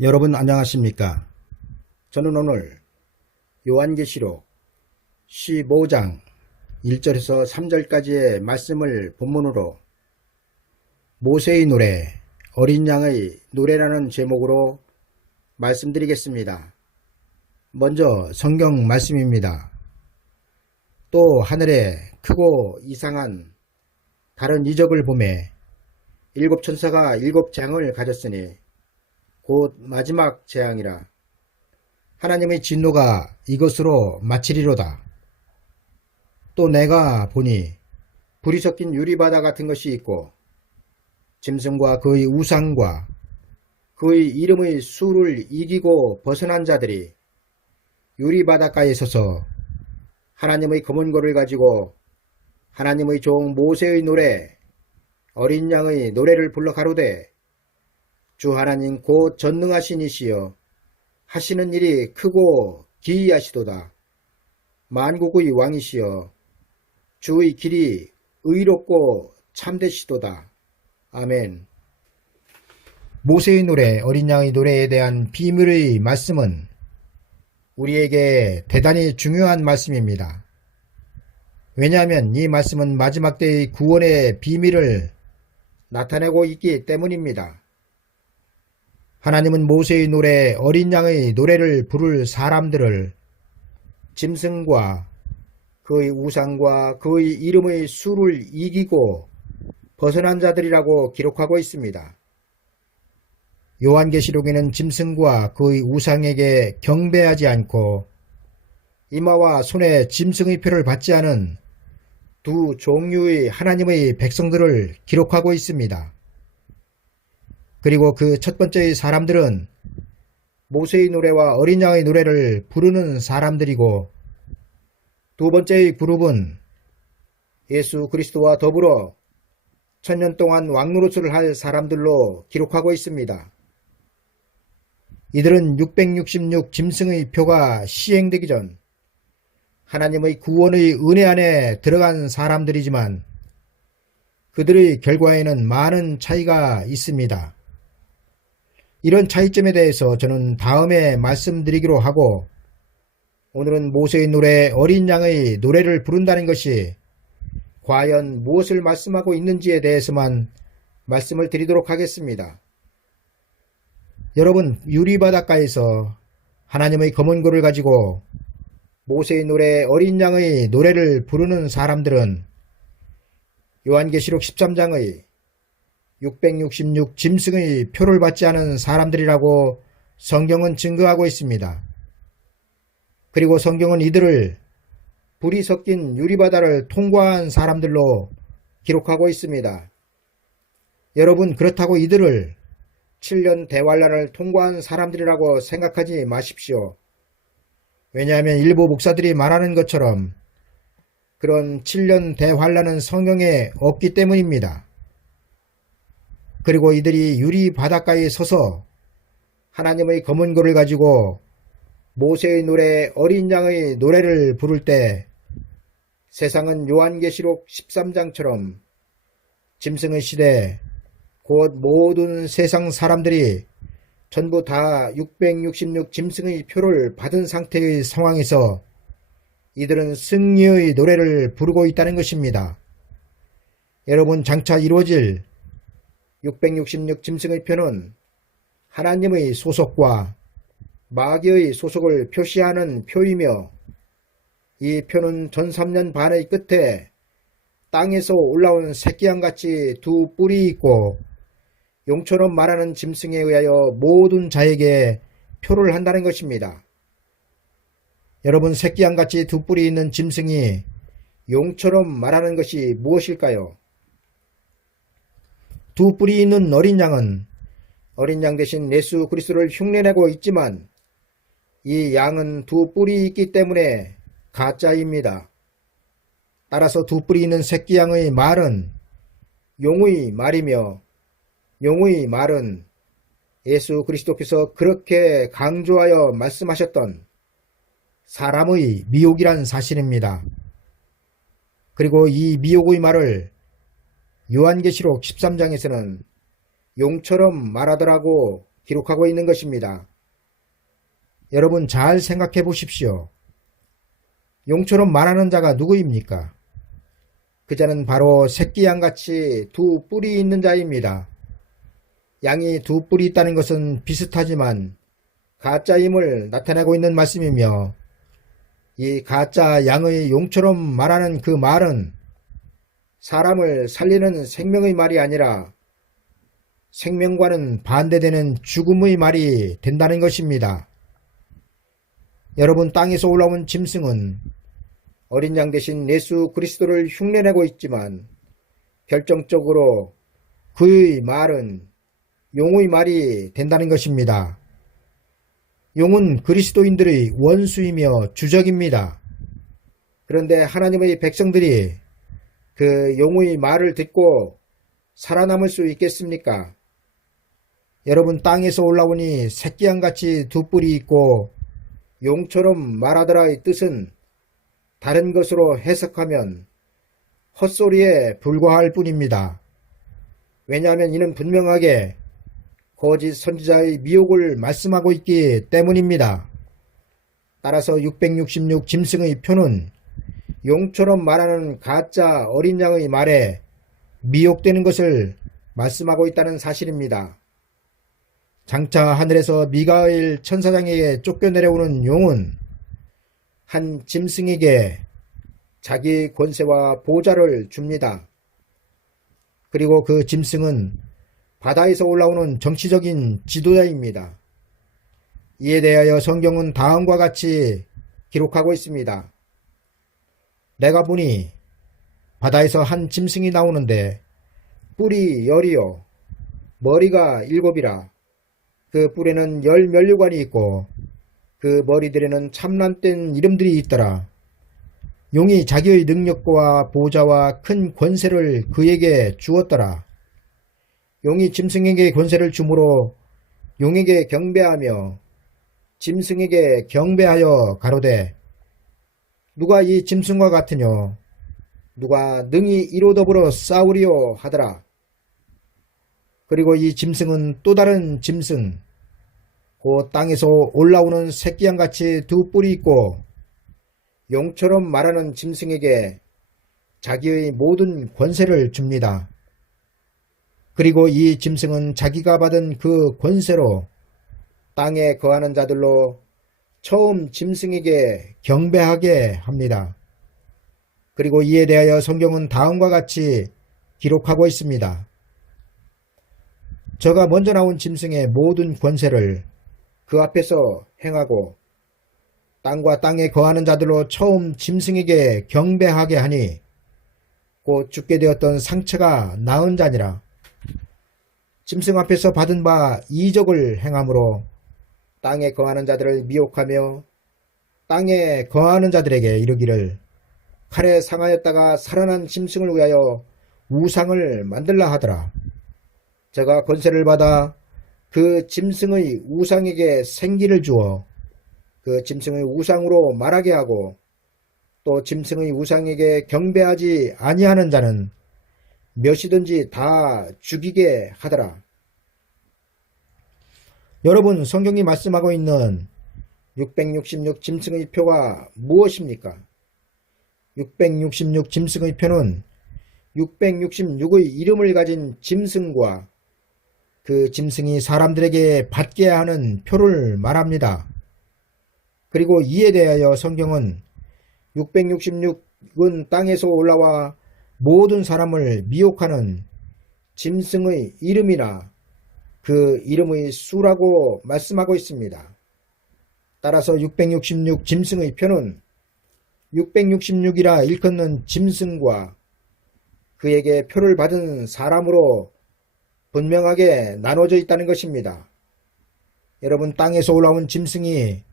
여러분 안녕하십니까? 저는 오늘 요한계시록 15장 1절에서 3절까지의 말씀을 본문으로 모세의 노래, 어린 양의 노래라는 제목으로 말씀드리겠습니다. 먼저 성경 말씀입니다. 또 하늘에 크고 이상한 다른 이적을 보매 일곱 천사가 일곱 장을 가졌으니 곧 마지막 재앙이라. 하나님의 진노가 이것으로 마치리로다. 또 내가 보니 불이 섞인 유리바다 같은 것이 있고 짐승과 그의 우상과 그의 이름의 수를 이기고 벗어난 자들이 유리바닷가에 서서 하나님의 검은고를 가지고 하나님의 종 모세의 노래, 어린 양의 노래를 불러 가로되 주 하나님 곧 전능하신 이시여 하시는 일이 크고 기이하시도다. 만국의 왕이시여 주의 길이 의롭고 참되시도다. 아멘. 모세의 노래, 어린 양의 노래에 대한 비밀의 말씀은 우리에게 대단히 중요한 말씀입니다. 왜냐하면 이 말씀은 마지막 때의 구원의 비밀을 나타내고 있기 때문입니다. 하나님은 모세의 노래, 어린 양의 노래를 부를 사람들을 짐승과 그의 우상과 그의 이름의 수를 이기고 벗어난 자들이라고 기록하고 있습니다. 요한계시록에는 짐승과 그의 우상에게 경배하지 않고 이마와 손에 짐승의 표를 받지 않은 두 종류의 하나님의 백성들을 기록하고 있습니다. 그리고 그 첫 번째의 사람들은 모세의 노래와 어린 양의 노래를 부르는 사람들이고 두 번째의 그룹은 예수 그리스도와 더불어 천년 동안 왕노릇을 할 사람들로 기록하고 있습니다. 이들은 666 짐승의 표가 시행되기 전 하나님의 구원의 은혜 안에 들어간 사람들이지만 그들의 결과에는 많은 차이가 있습니다. 이런 차이점에 대해서 저는 다음에 말씀드리기로 하고 오늘은 모세의 노래, 어린 양의 노래를 부른다는 것이 과연 무엇을 말씀하고 있는지에 대해서만 말씀을 드리도록 하겠습니다. 여러분, 유리바닷가에서 하나님의 검은고를 가지고 모세의 노래, 어린 양의 노래를 부르는 사람들은 요한계시록 13장의 666 짐승의 표를 받지 않은 사람들이라고 성경은 증거하고 있습니다. 그리고 성경은 이들을 불이 섞인 유리바다를 통과한 사람들로 기록하고 있습니다. 여러분, 그렇다고 이들을 7년 대환란을 통과한 사람들이라고 생각하지 마십시오. 왜냐하면 일부 목사들이 말하는 것처럼 그런 7년 대환란은 성경에 없기 때문입니다. 그리고 이들이 유리 바닷가에 서서 하나님의 검은고를 가지고 모세의 노래, 어린 양의 노래를 부를 때 세상은 요한계시록 13장처럼 짐승의 시대, 곧 모든 세상 사람들이 전부 다 666 짐승의 표를 받은 상태의 상황에서 이들은 승리의 노래를 부르고 있다는 것입니다. 여러분, 장차 이루어질 666 짐승의 표는 하나님의 소속과 마귀의 소속을 표시하는 표이며 이 표는 전 3년 반의 끝에 땅에서 올라온 새끼양같이 두 뿔이 있고 용처럼 말하는 짐승에 의하여 모든 자에게 표를 한다는 것입니다. 여러분, 새끼양같이 두 뿔이 있는 짐승이 용처럼 말하는 것이 무엇일까요? 두 뿔이 있는 어린 양은 어린 양 대신 예수 그리스도를 흉내내고 있지만 이 양은 두 뿔이 있기 때문에 가짜입니다. 따라서 두 뿔이 있는 새끼 양의 말은 용의 말이며 용의 말은 예수 그리스도께서 그렇게 강조하여 말씀하셨던 사람의 미혹이란 사실입니다. 그리고 이 미혹의 말을 요한계시록 13장에서는 용처럼 말하더라고 기록하고 있는 것입니다. 여러분 잘 생각해 보십시오. 용처럼 말하는 자가 누구입니까? 그 자는 바로 새끼 양같이 두 뿔이 있는 자입니다. 양이 두 뿔이 있다는 것은 비슷하지만 가짜임을 나타내고 있는 말씀이며, 이 가짜 양의 용처럼 말하는 그 말은 사람을 살리는 생명의 말이 아니라 생명과는 반대되는 죽음의 말이 된다는 것입니다. 여러분, 땅에서 올라온 짐승은 어린 양 대신 예수 그리스도를 흉내내고 있지만 결정적으로 그의 말은 용의 말이 된다는 것입니다. 용은 그리스도인들의 원수이며 주적입니다. 그런데 하나님의 백성들이 그 용의 말을 듣고 살아남을 수 있겠습니까? 여러분, 땅에서 올라오니 새끼양같이 두 뿔이 있고 용처럼 말하더라의 뜻은 다른 것으로 해석하면 헛소리에 불과할 뿐입니다. 왜냐하면 이는 분명하게 거짓 선지자의 미혹을 말씀하고 있기 때문입니다. 따라서 666 짐승의 표는 용처럼 말하는 가짜 어린 양의 말에 미혹되는 것을 말씀하고 있다는 사실입니다. 장차 하늘에서 미가엘 천사장에게 쫓겨내려오는 용은 한 짐승에게 자기 권세와 보좌를 줍니다. 그리고 그 짐승은 바다에서 올라오는 정치적인 지도자입니다. 이에 대하여 성경은 다음과 같이 기록하고 있습니다. 내가 보니 바다에서 한 짐승이 나오는데 뿔이 10이요 머리가 7이라. 그 뿔에는 10면류관이 있고 그 머리들에는 참남된 이름들이 있더라. 용이 자기의 능력과 보좌와 큰 권세를 그에게 주었더라. 용이 짐승에게 권세를 주므로 용에게 경배하며 짐승에게 경배하여 가로되 누가 이 짐승과 같으뇨? 누가 능히 이로 더불어 싸우리요 하더라. 그리고 이 짐승은 또 다른 짐승, 곧 땅에서 올라오는 새끼양같이 두 뿔이 있고 용처럼 말하는 짐승에게 자기의 모든 권세를 줍니다. 그리고 이 짐승은 자기가 받은 그 권세로 땅에 거하는 자들로 처음 짐승에게 경배하게 합니다. 그리고 이에 대하여 성경은 다음과 같이 기록하고 있습니다. 저가 먼저 나온 짐승의 모든 권세를 그 앞에서 행하고 땅과 땅에 거하는 자들로 처음 짐승에게 경배하게 하니 곧 죽게 되었던 상처가 나은 자니라. 짐승 앞에서 받은 바 이적을 행함으로 땅에 거하는 자들을 미혹하며 땅에 거하는 자들에게 이르기를 칼에 상하였다가 살아난 짐승을 위하여 우상을 만들라 하더라. 저가 권세를 받아 그 짐승의 우상에게 생기를 주어 그 짐승의 우상으로 말하게 하고 또 짐승의 우상에게 경배하지 아니하는 자는 몇이든지 다 죽이게 하더라. 여러분, 성경이 말씀하고 있는 666 짐승의 표가 무엇입니까? 666 짐승의 표는 666의 이름을 가진 짐승과 그 짐승이 사람들에게 받게 하는 표를 말합니다. 그리고 이에 대하여 성경은 666은 땅에서 올라와 모든 사람을 미혹하는 짐승의 이름이나 그 이름의 수라고 말씀하고 있습니다. 따라서 666 짐승의 표는 666이라 일컫는 짐승과 그에게 표를 받은 사람으로 분명하게 나눠져 있다는 것입니다. 여러분, 땅에서 올라온 짐승이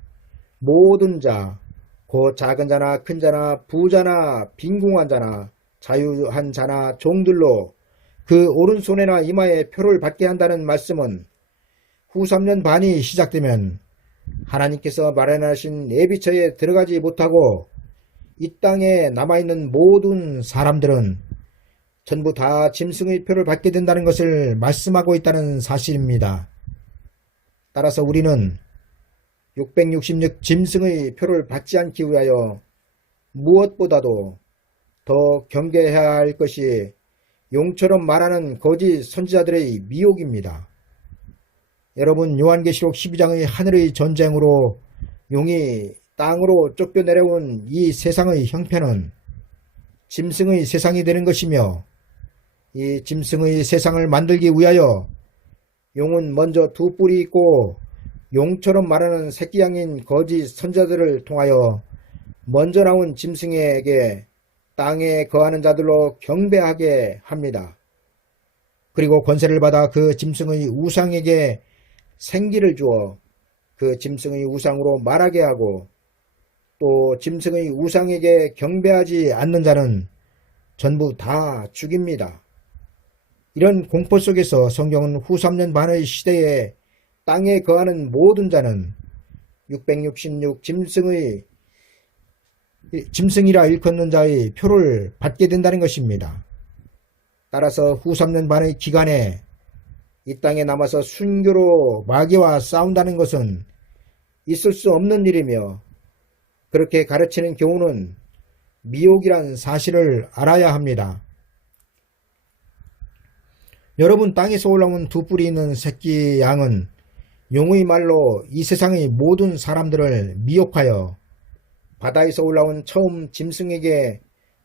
모든 자, 곧 작은 자나 큰 자나 부자나 빈궁한 자나 자유한 자나 종들로 그 오른손에나 이마에 표를 받게 한다는 말씀은 후 3년 반이 시작되면 하나님께서 마련하신 예비처에 들어가지 못하고 이 땅에 남아있는 모든 사람들은 전부 다 짐승의 표를 받게 된다는 것을 말씀하고 있다는 사실입니다. 따라서 우리는 666 짐승의 표를 받지 않기 위하여 무엇보다도 더 경계해야 할 것이 용처럼 말하는 거짓 선지자들의 미혹입니다. 여러분, 요한계시록 12장의 하늘의 전쟁으로 용이 땅으로 쫓겨내려온 이 세상의 형편은 짐승의 세상이 되는 것이며, 이 짐승의 세상을 만들기 위하여 용은 먼저 두 뿔이 있고 용처럼 말하는 새끼 양인 거짓 선지자들을 통하여 먼저 나온 짐승에게 땅에 거하는 자들로 경배하게 합니다. 그리고 권세를 받아 그 짐승의 우상에게 생기를 주어 그 짐승의 우상으로 말하게 하고, 또 짐승의 우상에게 경배하지 않는 자는 전부 다 죽입니다. 이런 공포 속에서 성경은 후 3년 반의 시대에 땅에 거하는 모든 자는 666 짐승이라 일컫는 자의 표를 받게 된다는 것입니다. 따라서 후 3년 반의 기간에 이 땅에 남아서 순교로 마귀와 싸운다는 것은 있을 수 없는 일이며, 그렇게 가르치는 교훈은 미혹이란 사실을 알아야 합니다. 여러분, 땅에서 올라온 두 뿔이 있는 새끼 양은 용의 말로 이 세상의 모든 사람들을 미혹하여 바다에서 올라온 처음 짐승에게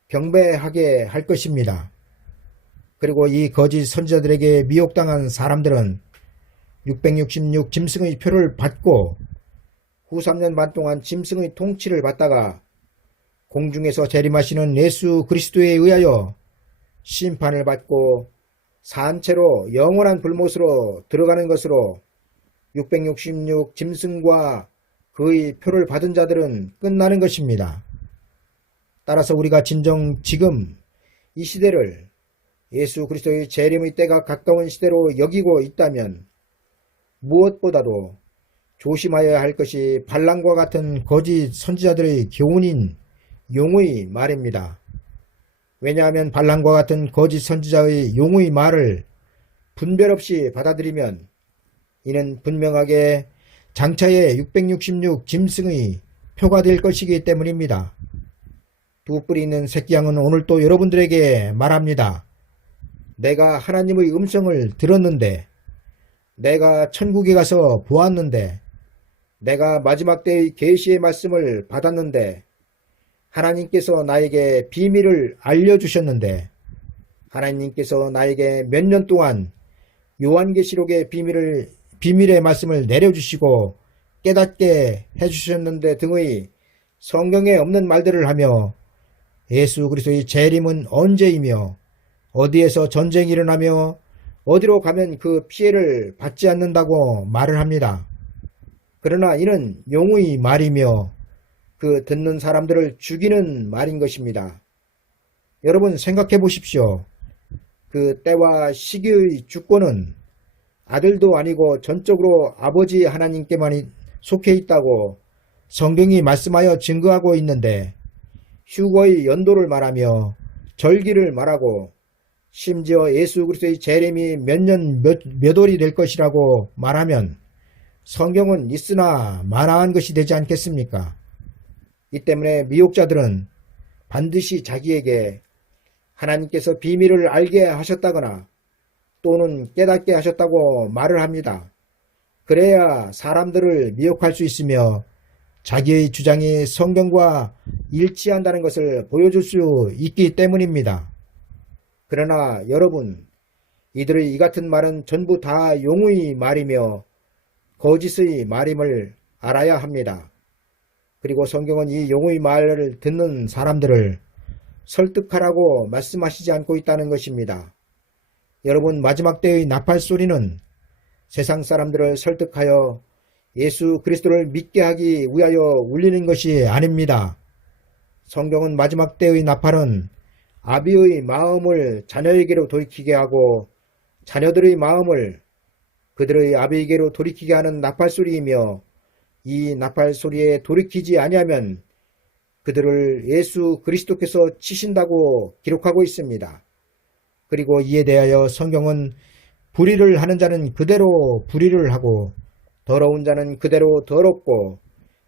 경배하게 할 것입니다. 그리고 이 거짓 선지자들에게 미혹당한 사람들은 666 짐승의 표를 받고 후 3년 반 동안 짐승의 통치를 받다가 공중에서 재림하시는 예수 그리스도에 의하여 심판을 받고 산채로 영원한 불못으로 들어가는 것으로 666 짐승과 그의 표를 받은 자들은 끝나는 것입니다. 따라서 우리가 진정 지금 이 시대를 예수 그리스도의 재림의 때가 가까운 시대로 여기고 있다면 무엇보다도 조심하여야 할 것이 발람과 같은 거짓 선지자들의 교훈인 용의 말입니다. 왜냐하면 발람과 같은 거짓 선지자의 용의 말을 분별 없이 받아들이면 이는 분명하게 장차의 666 짐승의 표가 될 것이기 때문입니다. 두 뿔이 있는 새끼 양은 오늘 또 여러분들에게 말합니다. 내가 하나님의 음성을 들었는데, 내가 천국에 가서 보았는데, 내가 마지막 때의 계시의 말씀을 받았는데, 하나님께서 나에게 비밀을 알려주셨는데, 하나님께서 나에게 몇 년 동안 요한계시록의 비밀의 말씀을 내려주시고 깨닫게 해주셨는데 등의 성경에 없는 말들을 하며 예수 그리스도의 재림은 언제이며 어디에서 전쟁이 일어나며 어디로 가면 그 피해를 받지 않는다고 말을 합니다. 그러나 이는 용의 말이며 그 듣는 사람들을 죽이는 말인 것입니다. 여러분, 생각해 보십시오. 그 때와 시기의 주권은 아들도 아니고 전적으로 아버지 하나님께만 속해 있다고 성경이 말씀하여 증거하고 있는데, 휴거의 연도를 말하며 절기를 말하고 심지어 예수 그리스도의 재림이 몇 월이 될 것이라고 말하면 성경은 있으나 마나한 것이 되지 않겠습니까? 이 때문에 미혹자들은 반드시 자기에게 하나님께서 비밀을 알게 하셨다거나 또는 깨닫게 하셨다고 말을 합니다. 그래야 사람들을 미혹할 수 있으며 자기의 주장이 성경과 일치한다는 것을 보여줄 수 있기 때문입니다. 그러나 여러분, 이들의 이 같은 말은 전부 다 용의 말이며 거짓의 말임을 알아야 합니다. 그리고 성경은 이 용의 말을 듣는 사람들을 설득하라고 말씀하시지 않고 있다는 것입니다. 여러분, 마지막 때의 나팔 소리는 세상 사람들을 설득하여 예수 그리스도를 믿게 하기 위하여 울리는 것이 아닙니다. 성경은 마지막 때의 나팔은 아비의 마음을 자녀에게로 돌이키게 하고 자녀들의 마음을 그들의 아비에게로 돌이키게 하는 나팔 소리이며, 이 나팔 소리에 돌이키지 아니하면 그들을 예수 그리스도께서 치신다고 기록하고 있습니다. 그리고 이에 대하여 성경은 불의를 하는 자는 그대로 불의를 하고 더러운 자는 그대로 더럽고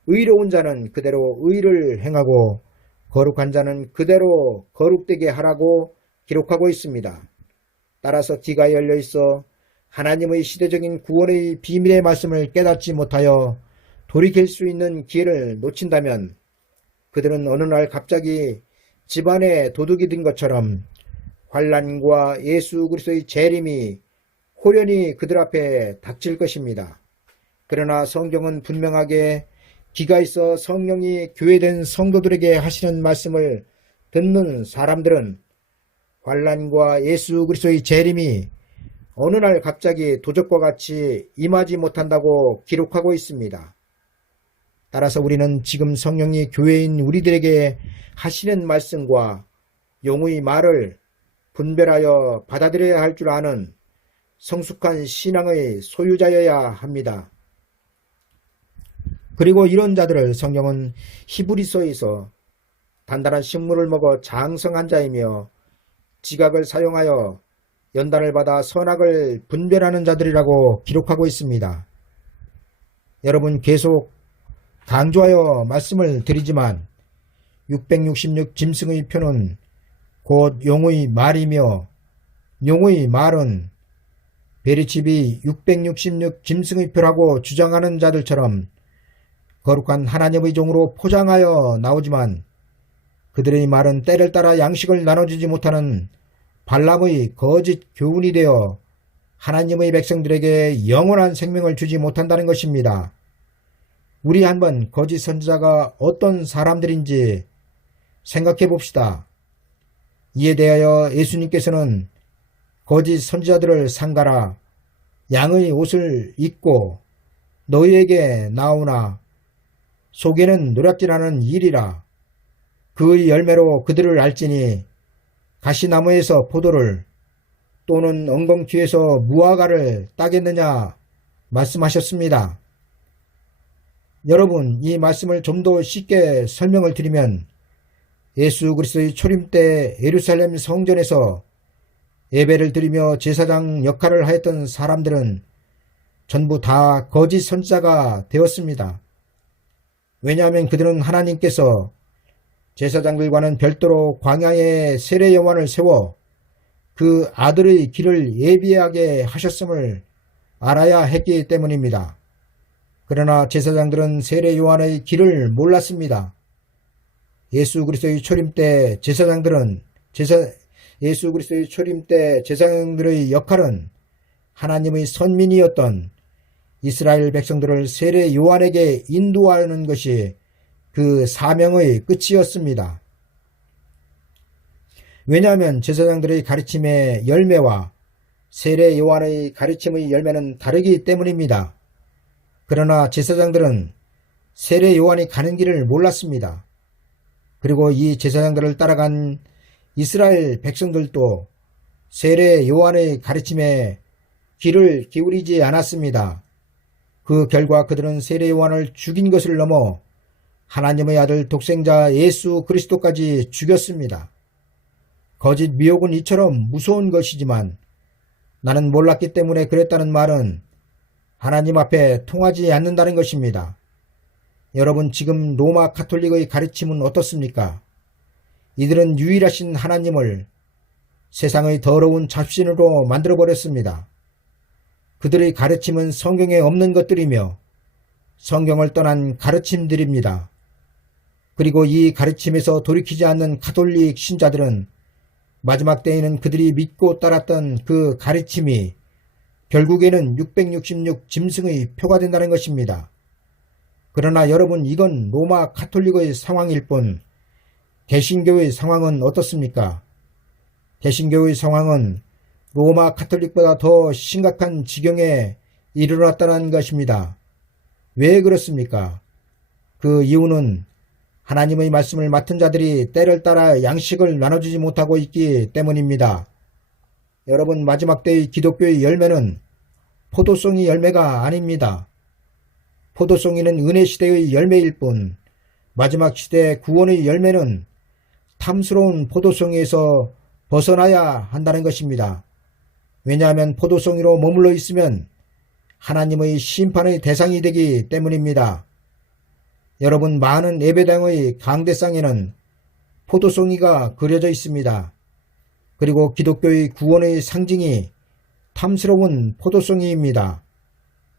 의로운 자는 그대로 의를 행하고 거룩한 자는 그대로 거룩되게 하라고 기록하고 있습니다. 따라서 귀가 열려 있어 하나님의 시대적인 구원의 비밀의 말씀을 깨닫지 못하여 돌이킬 수 있는 기회를 놓친다면 그들은 어느 날 갑자기 집안에 도둑이 든 것처럼 환난과 예수 그리스도의 재림이 호련히 그들 앞에 닥칠 것입니다. 그러나 성경은 분명하게 귀가 있어 성령이 교회된 성도들에게 하시는 말씀을 듣는 사람들은 환난과 예수 그리스도의 재림이 어느 날 갑자기 도적과 같이 임하지 못한다고 기록하고 있습니다. 따라서 우리는 지금 성령이 교회인 우리들에게 하시는 말씀과 용의 말을 분별하여 받아들여야 할 줄 아는 성숙한 신앙의 소유자여야 합니다. 그리고 이런 자들을 성경은 히브리서에서 단단한 식물을 먹어 장성한 자이며 지각을 사용하여 연단을 받아 선악을 분별하는 자들이라고 기록하고 있습니다. 여러분, 계속 강조하여 말씀을 드리지만 666 짐승의 표는 곧 용의 말이며 용의 말은 베리칩이 666 짐승의 표라고 주장하는 자들처럼 거룩한 하나님의 종으로 포장하여 나오지만 그들의 말은 때를 따라 양식을 나눠주지 못하는 발람의 거짓 교훈이 되어 하나님의 백성들에게 영원한 생명을 주지 못한다는 것입니다. 우리 한번 거짓 선지자가 어떤 사람들인지 생각해 봅시다. 이에 대하여 예수님께서는 거짓 선지자들을 상가라 양의 옷을 입고 너희에게 나오나 속에는 노략질하는 일이라 그의 열매로 그들을 알지니 가시나무에서 포도를 또는 엉겅퀴에서 무화과를 따겠느냐 말씀하셨습니다. 여러분, 이 말씀을 좀 더 쉽게 설명을 드리면 예수 그리스도의 초림 때 예루살렘 성전에서 예배를 드리며 제사장 역할을 하였던 사람들은 전부 다 거짓 선지자가 되었습니다. 왜냐하면 그들은 하나님께서 제사장들과는 별도로 광야에 세례 요한을 세워 그 아들의 길을 예비하게 하셨음을 알아야 했기 때문입니다. 그러나 제사장들은 세례 요한의 길을 몰랐습니다. 예수 그리스도의 초림 때 제사장들의 역할은 하나님의 선민이었던 이스라엘 백성들을 세례 요한에게 인도하는 것이 그 사명의 끝이었습니다. 왜냐하면 제사장들의 가르침의 열매와 세례 요한의 가르침의 열매는 다르기 때문입니다. 그러나 제사장들은 세례 요한이 가는 길을 몰랐습니다. 그리고 이 제사장들을 따라간 이스라엘 백성들도 세례 요한의 가르침에 귀를 기울이지 않았습니다. 그 결과 그들은 세례 요한을 죽인 것을 넘어 하나님의 아들 독생자 예수 그리스도까지 죽였습니다. 거짓 미혹은 이처럼 무서운 것이지만 나는 몰랐기 때문에 그랬다는 말은 하나님 앞에 통하지 않는다는 것입니다. 여러분, 지금 로마 가톨릭의 가르침은 어떻습니까? 이들은 유일하신 하나님을 세상의 더러운 잡신으로 만들어버렸습니다. 그들의 가르침은 성경에 없는 것들이며 성경을 떠난 가르침들입니다. 그리고 이 가르침에서 돌이키지 않는 가톨릭 신자들은 마지막 때에는 그들이 믿고 따랐던 그 가르침이 결국에는 666 짐승의 표가 된다는 것입니다. 그러나 여러분, 이건 로마 가톨릭의 상황일 뿐 개신교의 상황은 어떻습니까? 개신교의 상황은 로마 가톨릭보다 더 심각한 지경에 이르렀다는 것입니다. 왜 그렇습니까? 그 이유는 하나님의 말씀을 맡은 자들이 때를 따라 양식을 나눠주지 못하고 있기 때문입니다. 여러분, 마지막 때의 기독교의 열매는 포도송이 열매가 아닙니다. 포도송이는 은혜 시대의 열매일 뿐 마지막 시대 구원의 열매는 탐스러운 포도송이에서 벗어나야 한다는 것입니다. 왜냐하면 포도송이로 머물러 있으면 하나님의 심판의 대상이 되기 때문입니다. 여러분, 많은 예배당의 강대상에는 포도송이가 그려져 있습니다. 그리고 기독교의 구원의 상징이 탐스러운 포도송이입니다.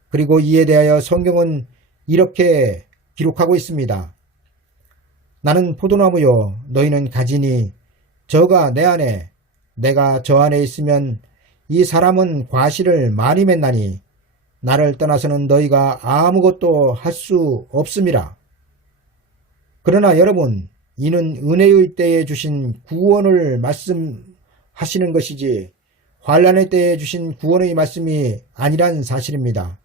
그리고 이에 대하여 성경은 이렇게 기록하고 있습니다. 나는 포도나무요, 너희는 가지니 저가 내 안에, 내가 저 안에 있으면 이 사람은 과실을 많이 맺나니 나를 떠나서는 너희가 아무것도 할 수 없음이라. 그러나 여러분, 이는 은혜의 때에 주신 구원을 말씀하시는 것이지 환난의 때에 주신 구원의 말씀이 아니란 사실입니다.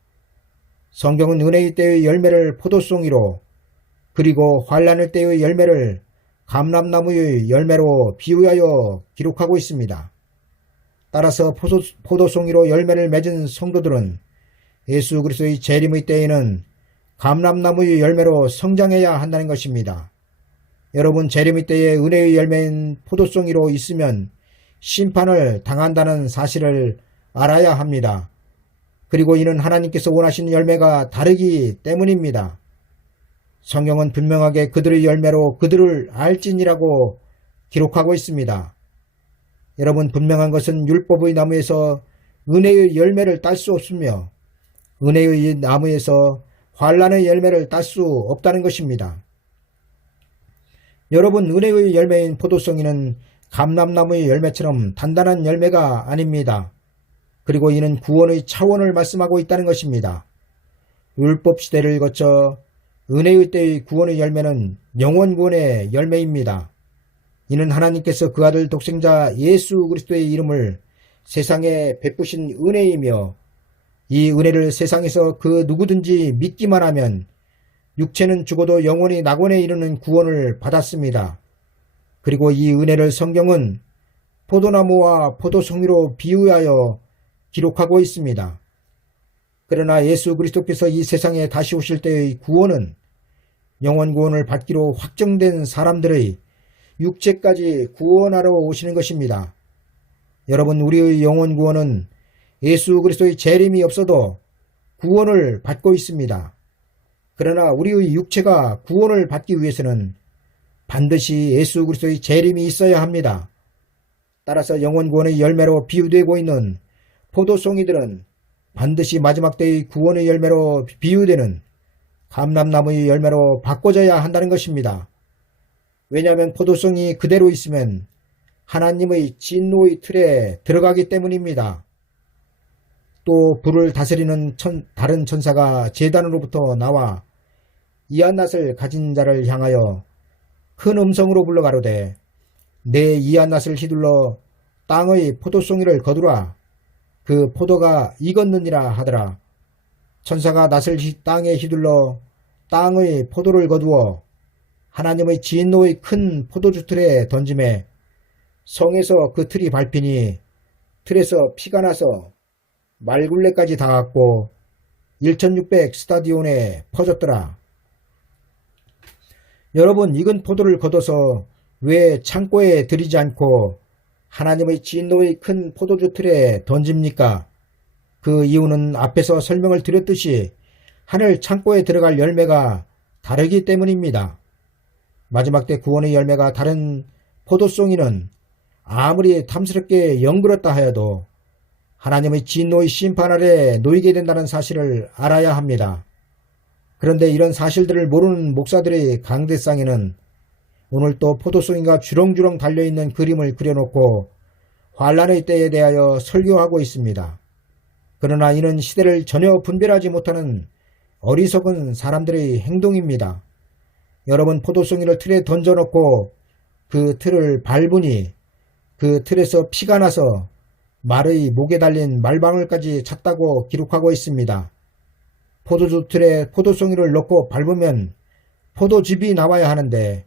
성경은 은혜의 때의 열매를 포도송이로, 그리고 환난의 때의 열매를 감람나무의 열매로 비유하여 기록하고 있습니다. 따라서 포도송이로 열매를 맺은 성도들은 예수 그리스도의 재림의 때에는 감람나무의 열매로 성장해야 한다는 것입니다. 여러분, 재림의 때에 은혜의 열매인 포도송이로 있으면 심판을 당한다는 사실을 알아야 합니다. 그리고 이는 하나님께서 원하시는 열매가 다르기 때문입니다. 성경은 분명하게 그들의 열매로 그들을 알지니라고 기록하고 있습니다. 여러분, 분명한 것은 율법의 나무에서 은혜의 열매를 딸 수 없으며 은혜의 나무에서 환난의 열매를 딸 수 없다는 것입니다. 여러분, 은혜의 열매인 포도송이는 감람나무의 열매처럼 단단한 열매가 아닙니다. 그리고 이는 구원의 차원을 말씀하고 있다는 것입니다. 율법 시대를 거쳐 은혜의 때의 구원의 열매는 영원 구원의 열매입니다. 이는 하나님께서 그 아들 독생자 예수 그리스도의 이름을 세상에 베푸신 은혜이며 이 은혜를 세상에서 그 누구든지 믿기만 하면 육체는 죽어도 영원히 낙원에 이르는 구원을 받았습니다. 그리고 이 은혜를 성경은 포도나무와 포도송이로 비유하여 기록하고 있습니다. 그러나 예수 그리스도께서 이 세상에 다시 오실 때의 구원은 영원 구원을 받기로 확정된 사람들의 육체까지 구원하러 오시는 것입니다. 여러분, 우리의 영원 구원은 예수 그리스도의 재림이 없어도 구원을 받고 있습니다. 그러나 우리의 육체가 구원을 받기 위해서는 반드시 예수 그리스도의 재림이 있어야 합니다. 따라서 영원 구원의 열매로 비유되고 있는 포도송이들은 반드시 마지막 때의 구원의 열매로 비유되는 감람나무의 열매로 바꿔져야 한다는 것입니다. 왜냐하면 포도송이 그대로 있으면 하나님의 진노의 틀에 들어가기 때문입니다. 또 불을 다스리는 다른 천사가 제단으로부터 나와 이한낫을 가진 자를 향하여 큰 음성으로 불러 가로되 내 이한낫을 휘둘러 땅의 포도송이를 거두라. 그 포도가 익었느니라 하더라. 천사가 낫을 땅에 휘둘러 땅의 포도를 거두어 하나님의 진노의 큰 포도주 틀에 던짐에 성에서 그 틀이 밟히니 틀에서 피가 나서 말굴레까지 닿았고 1600 스타디온에 퍼졌더라. 여러분, 익은 포도를 걷어서 왜 창고에 들이지 않고 하나님의 진노의 큰 포도주 틀에 던집니까? 그 이유는 앞에서 설명을 드렸듯이 하늘 창고에 들어갈 열매가 다르기 때문입니다. 마지막 때 구원의 열매가 다른 포도송이는 아무리 탐스럽게 연그렀다 하여도 하나님의 진노의 심판 아래 놓이게 된다는 사실을 알아야 합니다. 그런데 이런 사실들을 모르는 목사들의 강대상에는 오늘 또 포도송이가 주렁주렁 달려있는 그림을 그려놓고 환난의 때에 대하여 설교하고 있습니다. 그러나 이는 시대를 전혀 분별하지 못하는 어리석은 사람들의 행동입니다. 여러분, 포도송이를 틀에 던져놓고 그 틀을 밟으니 그 틀에서 피가 나서 말의 목에 달린 말방울까지 찼다고 기록하고 있습니다. 포도주 틀에 포도송이를 넣고 밟으면 포도즙이 나와야 하는데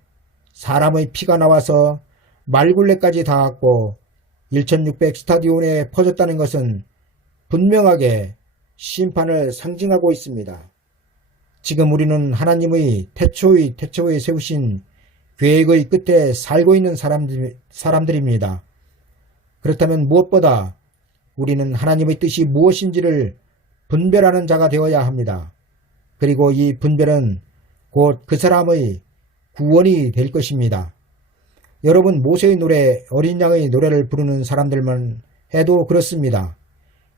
사람의 피가 나와서 말굴레까지 닿았고 1600 스타디온에 퍼졌다는 것은 분명하게 심판을 상징하고 있습니다. 지금 우리는 하나님의 태초에 세우신 계획의 끝에 살고 있는 사람들입니다. 그렇다면 무엇보다 우리는 하나님의 뜻이 무엇인지를 분별하는 자가 되어야 합니다. 그리고 이 분별은 곧 그 사람의 구원이 될 것입니다. 여러분, 모세의 노래, 어린 양의 노래를 부르는 사람들만 해도 그렇습니다.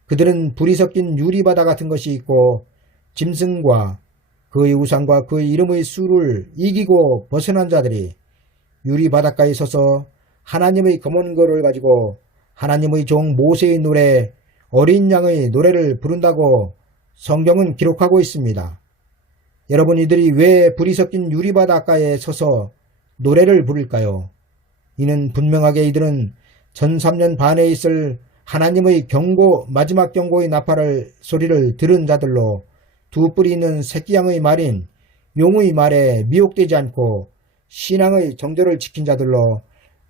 그들은 불이 섞인 유리바다 같은 것이 있고 짐승과 그의 우상과 그의 이름의 수를 이기고 벗어난 자들이 유리바닷가에 서서 하나님의 검은고를 가지고 하나님의 종 모세의 노래, 어린 양의 노래를 부른다고 성경은 기록하고 있습니다. 여러분, 이들이 왜 불이 섞인 유리바닷가에 서서 노래를 부를까요? 이는 분명하게 이들은 전 3년 반에 있을 하나님의 경고, 마지막 경고의 나팔을 소리를 들은 자들로 두 뿔이 있는 새끼양의 말인 용의 말에 미혹되지 않고 신앙의 정절을 지킨 자들로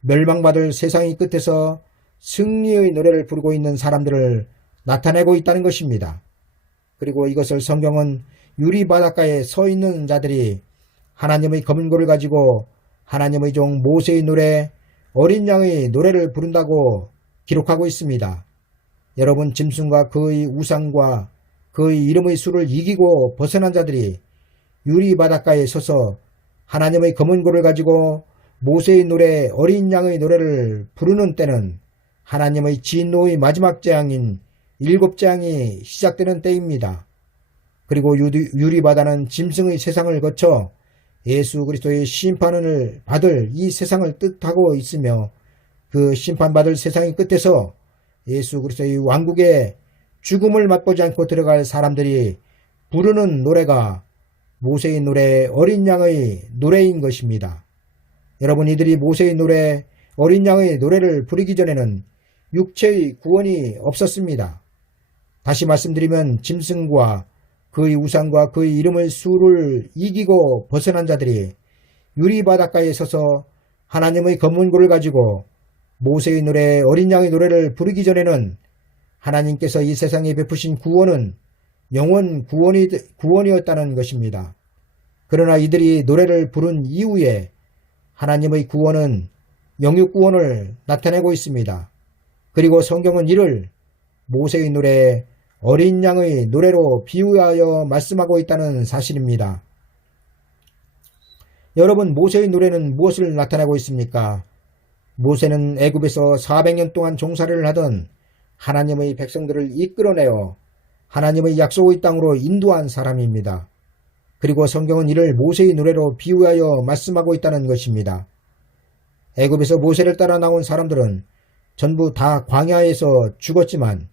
멸망받을 세상의 끝에서 승리의 노래를 부르고 있는 사람들을 나타내고 있다는 것입니다. 그리고 이것을 성경은 유리바닷가에 서 있는 자들이 하나님의 검은고를 가지고 하나님의 종 모세의 노래, 어린 양의 노래를 부른다고 기록하고 있습니다. 여러분, 짐승과 그의 우상과 그의 이름의 수를 이기고 벗어난 자들이 유리바닷가에 서서 하나님의 검은고를 가지고 모세의 노래, 어린 양의 노래를 부르는 때는 하나님의 진노의 마지막 재앙인 7재앙이 시작되는 때입니다. 그리고 유리바다는 짐승의 세상을 거쳐 예수 그리스도의 심판을 받을 이 세상을 뜻하고 있으며 그 심판받을 세상의 끝에서 예수 그리스도의 왕국에 죽음을 맛보지 않고 들어갈 사람들이 부르는 노래가 모세의 노래, 어린 양의 노래인 것입니다. 여러분, 이들이 모세의 노래, 어린 양의 노래를 부르기 전에는 육체의 구원이 없었습니다. 다시 말씀드리면 짐승과 그의 우상과 그의 이름의 수를 이기고 벗어난 자들이 유리바닷가에 서서 하나님의 검은고를 가지고 모세의 노래, 어린 양의 노래를 부르기 전에는 하나님께서 이 세상에 베푸신 구원은 영원 구원이었다는 것입니다. 그러나 이들이 노래를 부른 이후에 하나님의 구원은 영육 구원을 나타내고 있습니다. 그리고 성경은 이를 모세의 노래, 어린 양의 노래로 비유하여 말씀하고 있다는 사실입니다. 여러분, 모세의 노래는 무엇을 나타내고 있습니까? 모세는 애굽에서 400년 동안 종살이를 하던 하나님의 백성들을 이끌어내어 하나님의 약속의 땅으로 인도한 사람입니다. 그리고 성경은 이를 모세의 노래로 비유하여 말씀하고 있다는 것입니다. 애굽에서 모세를 따라 나온 사람들은 전부 다 광야에서 죽었지만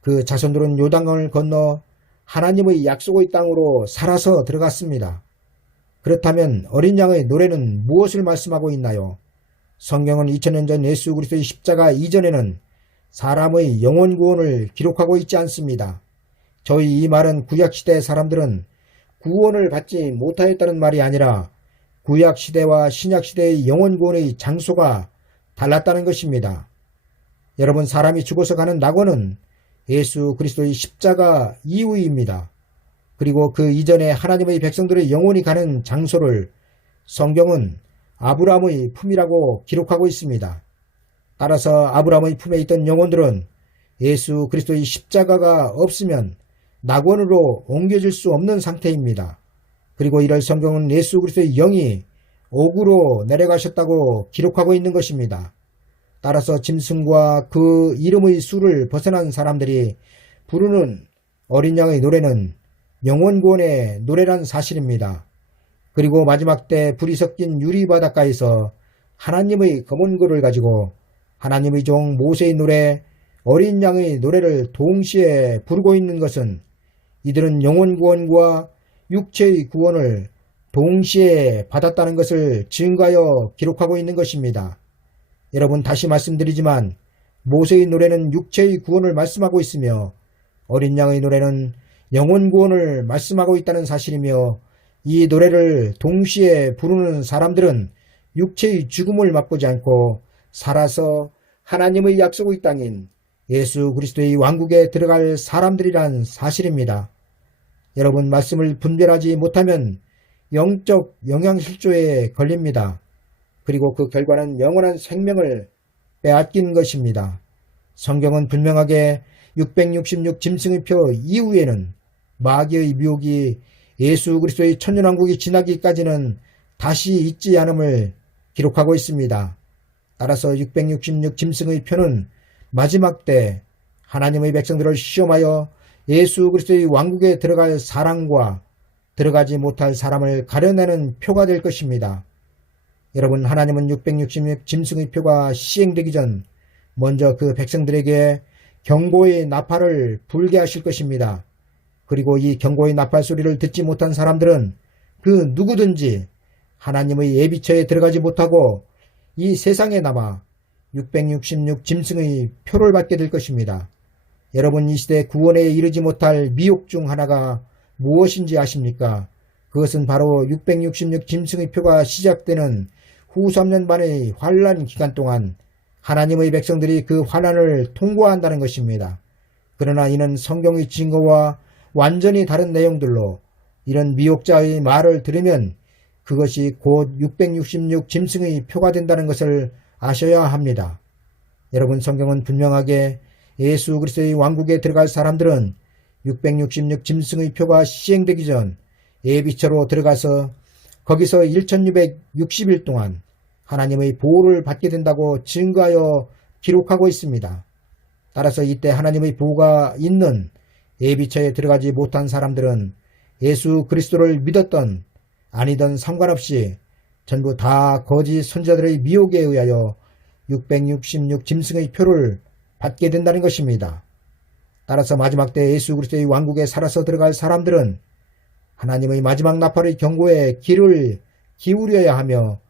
그 자손들은 요단강을 건너 하나님의 약속의 땅으로 살아서 들어갔습니다. 그렇다면 어린 양의 노래는 무엇을 말씀하고 있나요? 성경은 2000년 전 예수 그리스도의 십자가 이전에는 사람의 영혼 구원을 기록하고 있지 않습니다. 저희 이 말은 구약시대 사람들은 구원을 받지 못하였다는 말이 아니라 구약시대와 신약시대의 영혼 구원의 장소가 달랐다는 것입니다. 여러분, 사람이 죽어서 가는 낙원은 예수 그리스도의 십자가 이후입니다. 그리고 그 이전에 하나님의 백성들의 영혼이 가는 장소를 성경은 아브라함의 품이라고 기록하고 있습니다. 따라서 아브라함의 품에 있던 영혼들은 예수 그리스도의 십자가가 없으면 낙원으로 옮겨질 수 없는 상태입니다. 그리고 이를 성경은 예수 그리스도의 영이 옥으로 내려가셨다고 기록하고 있는 것입니다. 따라서 짐승과 그 이름의 수를 벗어난 사람들이 부르는 어린 양의 노래는 영혼 구원의 노래란 사실입니다. 그리고 마지막 때 불이 섞인 유리바닷가에서 하나님의 검은고를 가지고 하나님의 종 모세의 노래, 어린 양의 노래를 동시에 부르고 있는 것은 이들은 영혼 구원과 육체의 구원을 동시에 받았다는 것을 증거하여 기록하고 있는 것입니다. 여러분, 다시 말씀드리지만 모세의 노래는 육체의 구원을 말씀하고 있으며 어린 양의 노래는 영혼 구원을 말씀하고 있다는 사실이며 이 노래를 동시에 부르는 사람들은 육체의 죽음을 맛보지 않고 살아서 하나님의 약속의 땅인 예수 그리스도의 왕국에 들어갈 사람들이란 사실입니다. 여러분, 말씀을 분별하지 못하면 영적 영양실조에 걸립니다. 그리고 그 결과는 영원한 생명을 빼앗긴 것입니다. 성경은 분명하게 666 짐승의 표 이후에는 마귀의 미혹이 예수 그리스도의 천년왕국이 지나기까지는 다시 있지 않음을 기록하고 있습니다. 따라서 666 짐승의 표는 마지막 때 하나님의 백성들을 시험하여 예수 그리스도의 왕국에 들어갈 사람과 들어가지 못할 사람을 가려내는 표가 될 것입니다. 여러분, 하나님은 666 짐승의 표가 시행되기 전 먼저 그 백성들에게 경고의 나팔을 불게 하실 것입니다. 그리고 이 경고의 나팔 소리를 듣지 못한 사람들은 그 누구든지 하나님의 예비처에 들어가지 못하고 이 세상에 남아 666 짐승의 표를 받게 될 것입니다. 여러분, 이 시대 구원에 이르지 못할 미혹 중 하나가 무엇인지 아십니까? 그것은 바로 666 짐승의 표가 시작되는 후 3년 반의 환란 기간 동안 하나님의 백성들이 그 환란을 통과한다는 것입니다. 그러나 이는 성경의 증거와 완전히 다른 내용들로 이런 미혹자의 말을 들으면 그것이 곧 666 짐승의 표가 된다는 것을 아셔야 합니다. 여러분, 성경은 분명하게 예수 그리스도의 왕국에 들어갈 사람들은 666 짐승의 표가 시행되기 전 예비처로 들어가서 거기서 1660일 동안 하나님의 보호를 받게 된다고 증거하여 기록하고 있습니다. 따라서 이때 하나님의 보호가 있는 예비처에 들어가지 못한 사람들은 예수 그리스도를 믿었던 아니던 상관없이 전부 다 거짓 선지자들의 미혹에 의하여 666 짐승의 표를 받게 된다는 것입니다. 따라서 마지막 때 예수 그리스도의 왕국에 살아서 들어갈 사람들은 하나님의 마지막 나팔의 경고에 귀를 기울여야 하며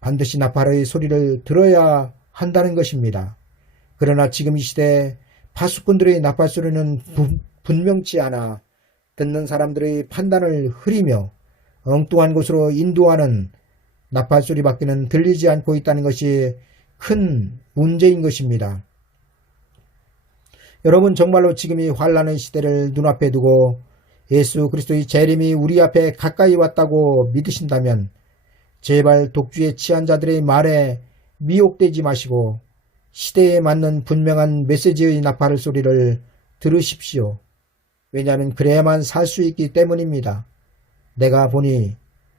반드시 나팔의 소리를 들어야 한다는 것입니다. 그러나 지금 이 시대 파수꾼들의 나팔 소리는 분명치 않아 듣는 사람들의 판단을 흐리며 엉뚱한 곳으로 인도하는 나팔 소리밖에는 들리지 않고 있다는 것이 큰 문제인 것입니다. 여러분, 정말로 지금 이 환란의 시대를 눈앞에 두고 예수 그리스도의 재림이 우리 앞에 가까이 왔다고 믿으신다면 제발 독주에 취한 자들의 말에 미혹되지 마시고 시대에 맞는 분명한 메시지의 나팔 소리를 들으십시오. 왜냐하면 그래야만 살 수 있기 때문입니다. 내가 보니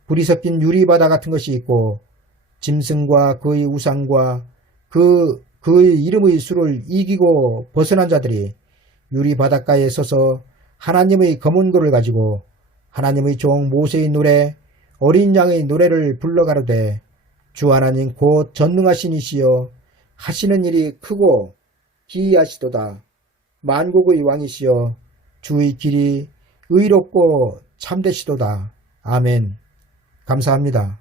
불이 섞인 유리바다 같은 것이 있고 짐승과 그의 우상과 그의 이름의 수를 이기고 벗어난 자들이 유리바닷가에 서서 하나님의 검은고를 가지고 하나님의 종 모세의 노래 어린 양의 노래를 불러가로되 주 하나님 곧 전능하신 이시여 하시는 일이 크고 기이하시도다. 만국의 왕이시여 주의 길이 의롭고 참되시도다. 아멘. 감사합니다.